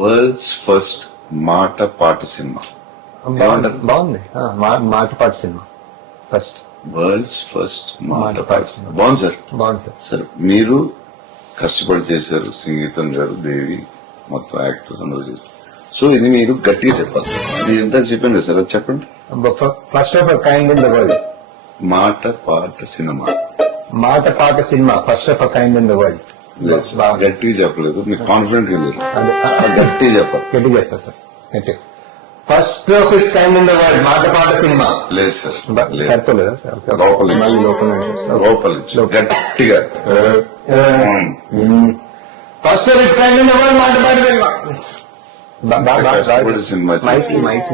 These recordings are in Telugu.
వరల్డ్స్ ఫస్ట్ మాట పాట సినిమా. బాగుంది. మాటపాట సినిమా ఫస్ట్. వరల్డ్స్ ఫస్ట్ మాట పాట పాట సినిమా బాగుంది సార్. బాగుంది సార్. సార్ మీరు కష్టపడి చేశారు, సంగీతం గారు, దేవి, మొత్తం యాక్టర్స్ అందరూ చేశారు. సో ఇది మీరు గట్టిగా చెప్పాలి. మీరు ఎంత చెప్పండి సార్, అది చెప్పండి. First of kind in the world. మాట పాట సినిమా. మాటపాట cinema first of kind in the world. గట్టిగా చెప్పలేదు, మీరు కాన్ఫిడెంట్ గా లేదు. గట్టిగా చెప్పాలి. గట్టిగా చెప్తా సార్. గట్టి first of its kind in the world మాటపాట సినిమా. లేదు సార్, లేదు. సరిపోలేదా సార్? లోపల నుంచి. మళ్ళీ లోపల లోపల నుంచి గట్టిగా. First of its kind in the world మాటపాట సినిమా. కష్టపడి సినిమా చేసి మైక్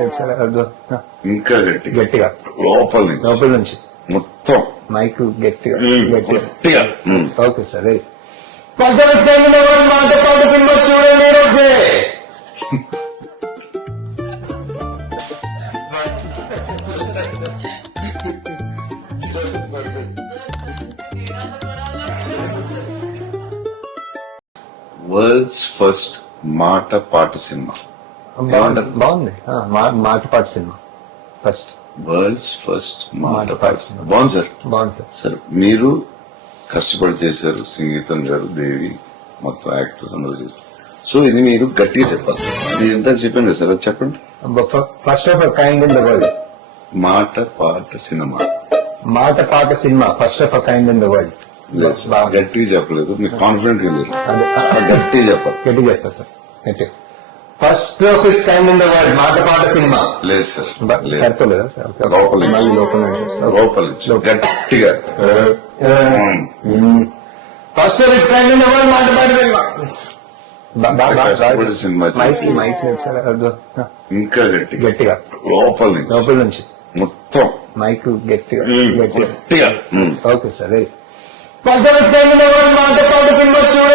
ఇంకా గట్టిగా గట్టిగా లోపల నుంచి మొత్తం మైక్ గట్టిగా గట్టిగా. Okay sir. Ready. First of its kind in the world మాటపాట సినిమా చూడండి రోజే. వరల్డ్స్ ఫస్ట్ మాట పాట సినిమా. బాగుంది. మాటపాట సినిమా ఫస్ట్. వరల్డ్స్ ఫస్ట్ మాట పాట పాట సినిమా బాగుంది సార్. బాగుంది సార్. సార్ మీరు కష్టపడి చేశారు, సంగీతం గారు, దేవి, మొత్తం యాక్టర్స్ అందరూ చేశారు. సో ఇది మీరు గట్టిగా చెప్పాలి. మీరు ఎంత చెప్పండి సార్, అది చెప్పండి. First of kind in the world. మాట పాట సినిమా. మాటపాట cinema first of kind in the world. గట్టిగా చెప్పలేదు, మీరు కాన్ఫిడెంట్ గా లేదు. గట్టిగా చెప్పాలి. గట్టిగా చెప్తా సార్. గట్టి first of its kind in the world మాటపాట సినిమా. లేదు సార్, లేదు. సరిపోలేదా సార్? లోపల నుంచి. మళ్ళీ లోపల లోపల నుంచి గట్టిగా. First of its kind in the world మాటపాట సినిమా. కష్టపడి సినిమా చేసి మైక్ ఇంకా గట్టిగా గట్టిగా లోపల నుంచి లోపల నుంచి మొత్తం మైక్ గట్టిగా గట్టిగా. Okay sir. Ready. First of its kind in the world మాటపాట సినిమా చూడండి.